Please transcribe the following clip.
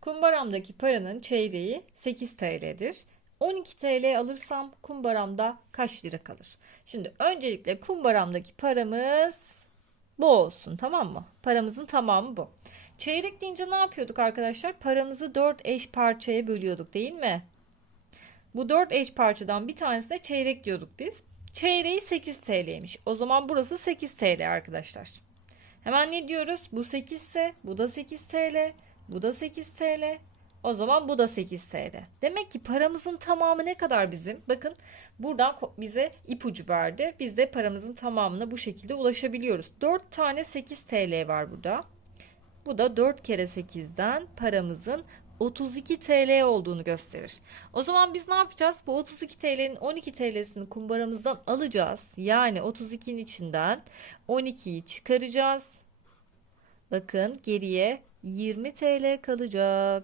Kumbaramdaki paranın çeyreği 8 TL'dir. 12 TL alırsam kumbaramda kaç lira kalır? Şimdi öncelikle kumbaramdaki paramız bu olsun tamam mı? Paramızın tamamı bu. Çeyrek deyince ne yapıyorduk arkadaşlar? Paramızı 4 eş parçaya bölüyorduk değil mi? Bu 4 eş parçadan bir tanesine çeyrek diyorduk biz. Çeyreği 8 TL'ymiş. O zaman burası 8 TL arkadaşlar. Hemen ne diyoruz? Bu 8 ise bu da 8 TL. Bu da 8 TL. O zaman bu da 8 TL. Demek ki paramızın tamamı ne kadar bizim? Bakın buradan bize ipucu verdi. Biz de paramızın tamamına bu şekilde ulaşabiliyoruz. 4 tane 8 TL var burada. Bu da 4 kere 8'den paramızın 32 TL olduğunu gösterir. O zaman biz ne yapacağız? Bu 32 TL'nin 12 TL'sini kumbaramızdan alacağız. Yani 32'nin içinden 12'yi çıkaracağız. Bakın geriye 20 TL kalacak.